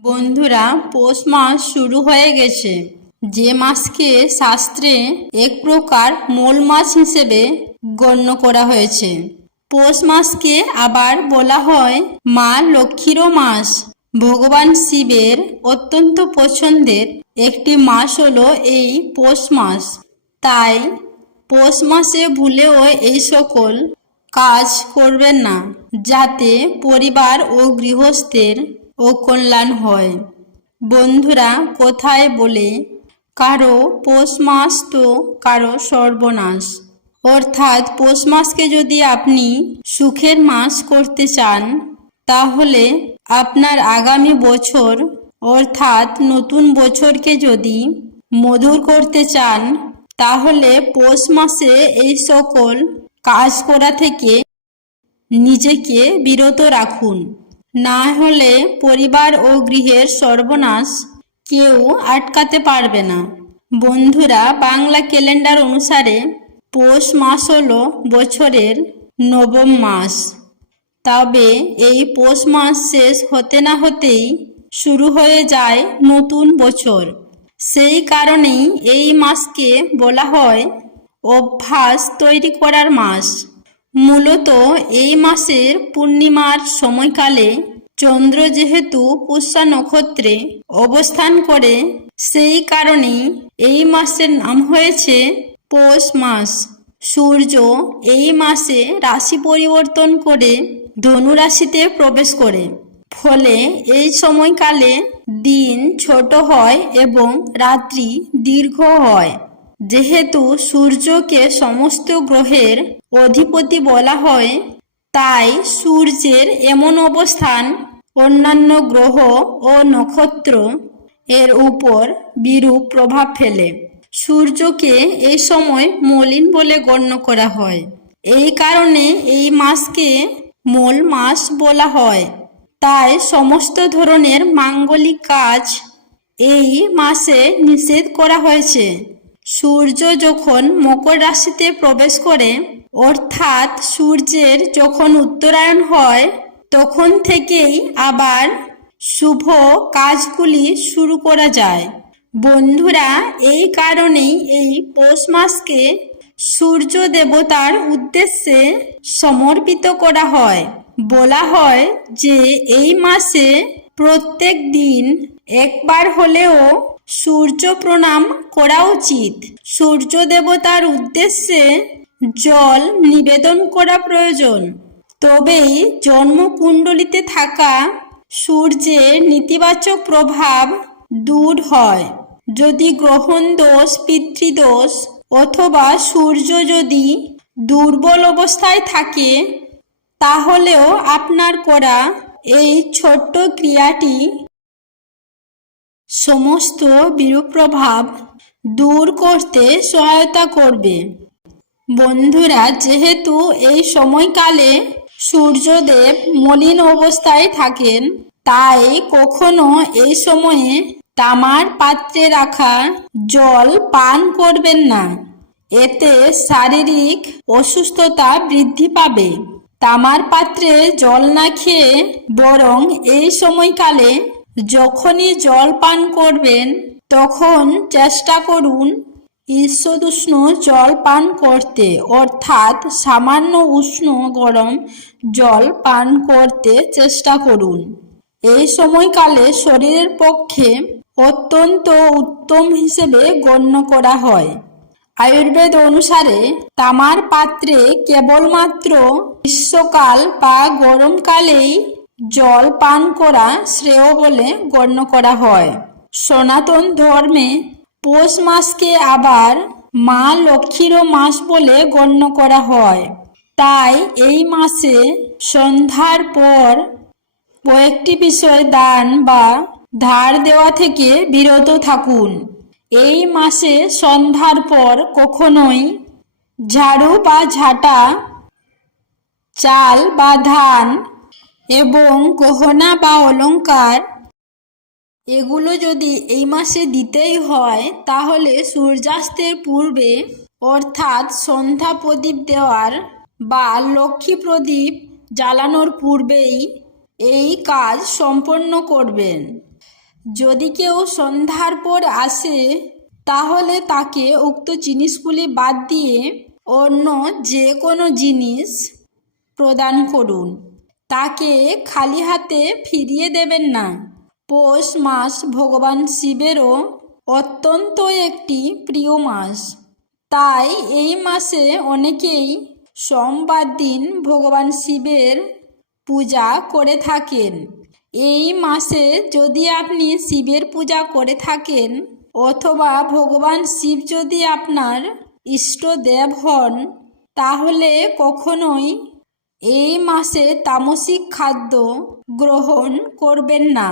বন্ধুরা, পৌষ মাস শুরু হয়ে গেছে। যে মাসকে শাস্ত্রে এক প্রকার মূল মাস হিসেবে গণ্য করা হয়েছে। পৌষ মাসকে আবার বলা হয় মা লক্ষ্মীরও মাস। ভগবান শিবের অত্যন্ত পছন্দের একটি মাস হলো এই পৌষ মাস। তাই পৌষ মাসে ভুলেও এই সকল কাজ করবেন না, যাতে পরিবার ও গৃহস্থের ও কল্যাণ হয়। বন্ধুরা, কোথায় বলে? কারও পৌষ মাস তো কারও সর্বনাশ। অর্থাৎ পৌষ মাসকে যদি আপনি সুখের মাস করতে চান, তাহলে আপনার আগামী বছর, অর্থাৎ নতুন বছরকে যদি মধুর করতে চান, তাহলে পৌষ মাসে এই সকল কাজ করা থেকে নিজেকে বিরত রাখুন। না হলে পরিবার ও গৃহের সর্বনাশ কেউ আটকাতে পারবে না। বন্ধুরা, বাংলা ক্যালেন্ডার অনুসারে পৌষ মাস হলো বছরের নবম মাস। তবে এই পৌষ মাস শেষ হতে না হতেই শুরু হয়ে যায় নতুন বছর। সেই কারণেই এই মাসকে বলা হয় অভ্যাস তৈরি করার মাস। মূলত এই মাসের পূর্ণিমার সময়কালে চন্দ্র যেহেতু পুষ্যা নক্ষত্রে অবস্থান করে, সেই কারণেই এই মাসের নাম হয়েছে পৌষ মাস। সূর্য এই মাসে রাশি পরিবর্তন করে ধনু রাশিতে প্রবেশ করে। ফলে এই সময়কালে দিন ছোট হয় এবং রাত্রি দীর্ঘ হয়। যেহেতু সূর্যকে সমস্ত গ্রহের অধিপতি বলা হয়, তাই সূর্যের এমন অবস্থান অন্যান্য গ্রহ ও নক্ষত্র এর উপর বিরূপ প্রভাব ফেলে। সূর্যকে এই সময় মলিন বলে গণ্য করা হয়। এই কারণে এই মাসকে মল মাস বলা হয়। তাই সমস্ত ধরনের মাঙ্গলিক কাজ এই মাসে নিষেধ করা হয়েছে। সূর্য যখন মকর রাশিতে প্রবেশ করে, অর্থাৎ সূর্যের যখন উত্তরায়ণ হয়, তখন থেকেই আবার শুভ কাজগুলি শুরু করা যায়। বন্ধুরা, এই কারণেই এই পৌষ মাসকে সূর্য দেবতার উদ্দেশ্যে সমর্পিত করা হয়। বলা হয় যে এই মাসে প্রত্যেক দিন একবার হলেও সূর্য প্রণাম করা উচিত। সূর্য দেবতার উদ্দেশ্যে জল নিবেদন করা প্রয়োজন। তবেই জন্মকুণ্ডলিতে থাকা সূর্যের নেতিবাচক প্রভাব দূর হয়। যদি গ্রহণ দোষ পিতৃদোষ অথবা সূর্য যদি দুর্বল অবস্থায় থাকে, তাহলেও আপনার করা এই ছোট্ট ক্রিয়াটি সমস্ত বিরূপ প্রভাব দূর করতে সহায়তা করবে। বন্ধুরা, যেহেতু এই সময়কালে সূর্যদেব মলিন অবস্থায় থাকেন, তাই কখনো এই সময়ে তামার পাত্রে রাখা জল পান করবেন না। এতে শারীরিক অসুস্থতা বৃদ্ধি পাবে। তামার পাত্রে জল না খেয়ে বরং এই সময়কালে যখনই জল পান করবেন, তখন চেষ্টা করুন ঈর্ষদুষ্ণ জল পান করতে, অর্থাৎ সামান্য উষ্ণ গরম জল পান করতে চেষ্টা করুন। এই সময়কালে শরীরের পক্ষে অত্যন্ত উত্তম হিসেবে গণ্য করা হয়। আয়ুর্বেদ অনুসারে তামার পাত্রে কেবলমাত্র গ্রীষ্মকাল বা গরমকালেই জল পান করা শ্রেয় বলে গণ্য করা হয়। সনাতন ধর্মে পৌষ মাসকে আবার মা লক্ষ্মীরও মাস বলে গণ্য করা হয়। তাই এই মাসে সন্ধ্যার পর কয়েকটি বিষয় দান বা ধার দেওয়া থেকে বিরত থাকুন। এই মাসে সন্ধ্যার পর কখনোই ঝাড়ু বা ঝাঁটা, চাল বা ধান এবং গহনা বা অলংকার, এগুলো যদি এই মাসে দিতেই হয়, তাহলে সূর্যাস্তের পূর্বে, অর্থাৎ সন্ধ্যা প্রদীপ দেওয়ার বা লক্ষ্মী প্রদীপ জ্বালানোর পূর্বেই এই কাজ সম্পন্ন করবেন। যদি কেউ সন্ধ্যার পর আসে, তাহলে তাকে উক্ত জিনিসগুলি বাদ দিয়ে অন্য যে কোনো জিনিস প্রদান করুন। তাকে খালি হাতে ফিরিয়ে দেবেন না। পৌষ মাস ভগবান শিবেরও অত্যন্ত একটি প্রিয় মাস। তাই এই মাসে অনেকেই সোমবার দিন ভগবান শিবের পূজা করে থাকেন। এই মাসে যদি আপনি শিবের পূজা করে থাকেন অথবা ভগবান শিব যদি আপনার ইষ্টদেব হন, তাহলে কখনোই এই মাসে তামসিক খাদ্য গ্রহণ করবেন না,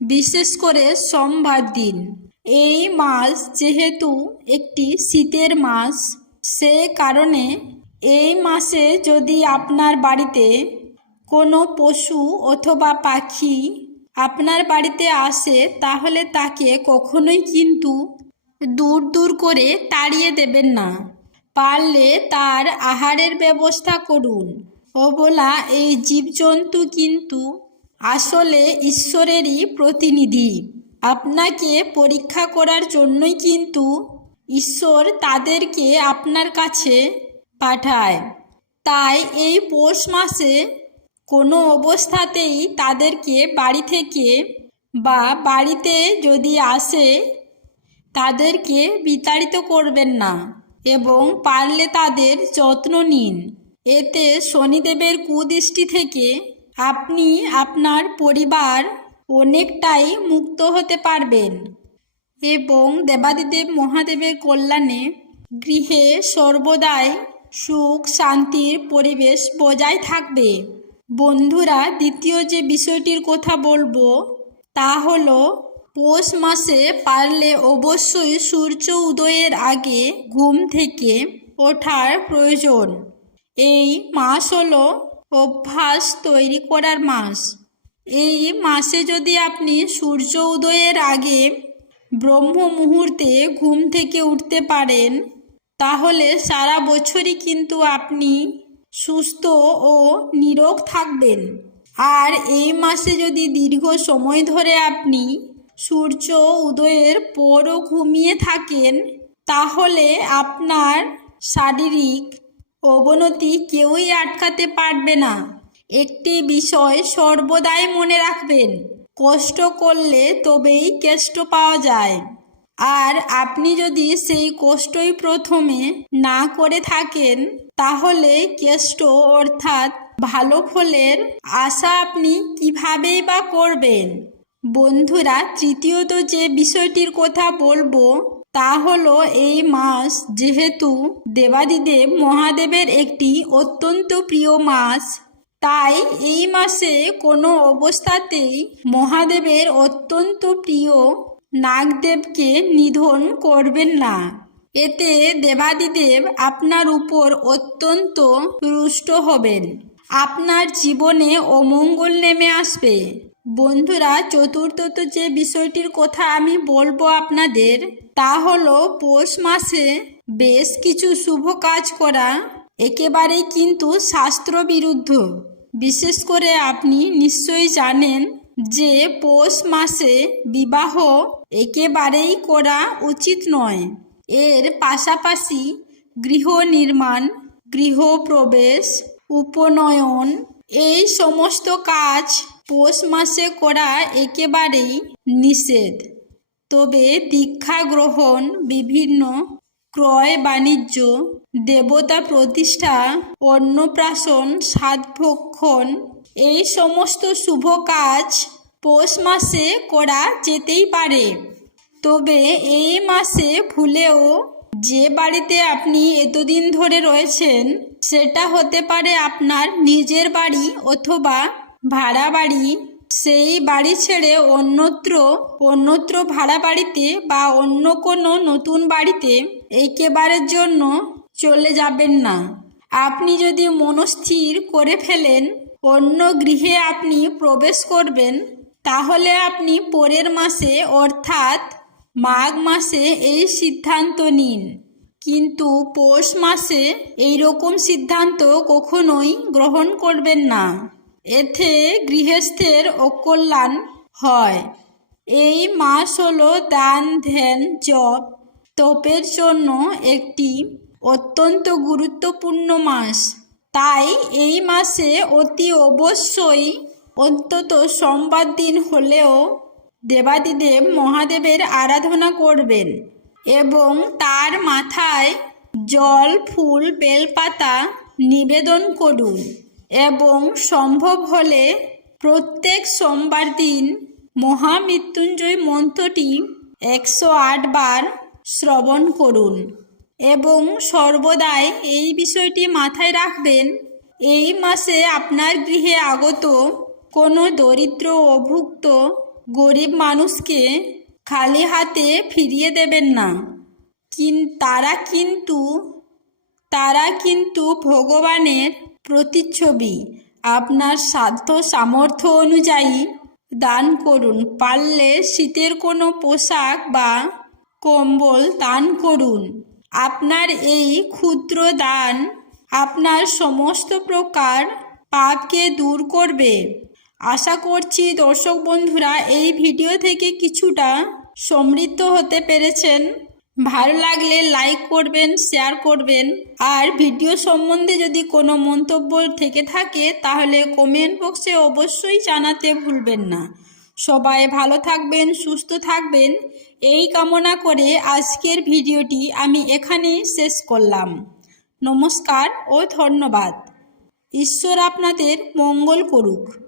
বিশেষ করে সোমবার দিন। এই মাস যেহেতু একটি শীতের মাস, সে কারণে এই মাসে যদি আপনার বাড়িতে কোনো পশু অথবা পাখি আপনার বাড়িতে আসে, তাহলে তাকে কখনোই কিন্তু দূর দূর করে তাড়িয়ে দেবেন না। পারলে তার আহারের ব্যবস্থা করুন। অবলা এই জীবজন্তু কিন্তু আসলে ঈশ্বরেরই প্রতিনিধি। আপনাকে পরীক্ষা করার জন্যই কিন্তু ঈশ্বর তাদেরকে আপনার কাছে পাঠায়। তাই এই পৌষ মাসে কোনো অবস্থাতেই তাদেরকে বাড়ি থেকে বা বাড়িতে যদি আসে, তাদেরকে বিতাড়িত করবেন না এবং পারলে তাদের যত্ন নিন। এতে শনিদেবের কুদৃষ্টি থেকে আপনি আপনার পরিবার অনেকটাই মুক্ত হতে পারবেন এবং দেবাদিদেব মহাদেবের কল্যাণে গৃহে সর্বদাই সুখ, শান্তির পরিবেশ বজায় থাকবে। বন্ধুরা, দ্বিতীয় যে বিষয়টির কথা বলব, তা হলো, পৌষ মাসে পারলে অবশ্যই সূর্য উদয়ের আগে ঘুম থেকে ওঠার প্রয়োজন। এই মাস হলো অভ্যাস তৈরি করার মাস। এই মাসে যদি আপনি সূর্য উদয়ের আগে ব্রহ্ম মুহূর্তে ঘুম থেকে উঠতে পারেন, তাহলে সারা বছরই কিন্তু আপনি সুস্থ ও নিরোগ থাকবেন। আর এই মাসে যদি দীর্ঘ সময় ধরে আপনি সূর্য উদয়ের পরও ঘুমিয়ে থাকেন, তাহলে আপনার শারীরিক অবনতি কেউই আটকাতে পারবে না। একটি বিষয় সর্বদাই মনে রাখবেন, কষ্ট করলে তবেই কেষ্ট পাওয়া যায়। আর আপনি যদি সেই কষ্টই প্রথমে না করে থাকেন, তাহলে কেষ্ট অর্থাৎ ভালো ফলের আশা আপনি কিভাবেই বা করবেন? বন্ধুরা, তৃতীয়ত যে বিষয়টির কথা বলব তা হলো এই মাস যেহেতু দেবাদিদেব মহাদেবের একটি অত্যন্ত প্রিয় মাস। তাই এই মাসে কোনো অবস্থাতেই মহাদেবের অত্যন্ত প্রিয় নাগদেবকে নিধন করবেন না। এতে দেবাদিদেব আপনার উপর অত্যন্ত রুষ্ট হবেন। আপনার জীবনে অমঙ্গল নেমে আসবে। বন্ধুরা চতুর্থত যে বিষয়টির কথা আমি বলব আপনাদের, তা হলো পৌষ মাসে বেশ কিছু শুভ কাজ করা। একেবারেই কিন্তু শাস্ত্র বিরুদ্ধ বিশেষ করে আপনি নিশ্চয়ই জানেন যে পৌষ মাসে বিবাহ একেবারেই করা উচিত নয়। এর পাশাপাশি গৃহ নির্মাণ গৃহপ্রবেশ উপনয়ন, এই সমস্ত কাজ পৌষ মাসে করা একেবারেই নিষেধ। তবে দীক্ষা গ্রহণ, বিভিন্ন ক্রয় বাণিজ্য, দেবতা প্রতিষ্ঠা, অন্নপ্রাশন সাধভক্ষণ এই সমস্ত শুভ কাজ পৌষ মাসে করা যেতেই পারে। তবে এই মাসে ভুলেও যে বাড়িতে আপনি এতদিন ধরে রয়েছেন, সেটা হতে পারে আপনার নিজের বাড়ি অথবা ভাড়া বাড়ি, সেই বাড়ি ছেড়ে অন্যত্র অন্যত্র ভাড়া বাড়িতে বা অন্য কোনো নতুন বাড়িতে একেবারের জন্য চলে যাবেন না। আপনি যদি মনস্থির করে ফেলেন, অন্য গৃহে আপনি প্রবেশ করবেন, তাহলে আপনি পরের মাসে, অর্থাৎ মাঘ মাসে এই সিদ্ধান্ত নিন। কিন্তু পৌষ মাসে এই রকম সিদ্ধান্ত কখনোই গ্রহণ করবেন না। এতে গৃহস্থের অকল্যাণ হয়। এই মাস হলো দান ধ্যান জপ। তপের জন্য একটি অত্যন্ত গুরুত্বপূর্ণ মাস। তাই এই মাসে অতি অবশ্যই অন্তত সোমবার দিন হলেও দেবাদিদেব মহাদেবের আরাধনা করবেন এবং তার মাথায় জল, ফুল, বেলপাতা নিবেদন করুন। এবং সম্ভব হলে প্রত্যেক সোমবার দিন মহামৃত্যুঞ্জয় মন্ত্রটি একশো বার শ্রবণ করুন এবং সর্বদাই এই বিষয়টি মাথায় রাখবেন, এই মাসে আপনার গৃহে আগত কোনো দরিদ্র অভুক্ত গরিব মানুষকে খালি হাতে ফিরিয়ে দেবেন না। কিন, তারা কিন্তু তারা কিন্তু ভগবানের প্রতিচ্ছবি, আপনার সাধ্য সামর্থ্য অনুযায়ী দান করুন। পারলে শীতের কোনো পোশাক বা কম্বল দান করুন। আপনার এই ক্ষুদ্র দান আপনার সমস্ত প্রকার পাপকে দূর করবে। আশা করছি দর্শক বন্ধুরা এই ভিডিও থেকে কিছুটা সমৃদ্ধ হতে পেরেছেন। ভালো লাগলে লাইক করবেন শেয়ার করবেন। আর ভিডিও সম্বন্ধে যদি কোনো মন্তব্য থেকে থাকে, তাহলে কমেন্ট বক্সে অবশ্যই জানাতে ভুলবেন না। সবাই ভালো থাকবেন, সুস্থ থাকবেন। এই কামনা করে আজকের ভিডিওটি আমি এখানেই শেষ করলাম। নমস্কার ও ধন্যবাদ। ঈশ্বর আপনাদের মঙ্গল করুক।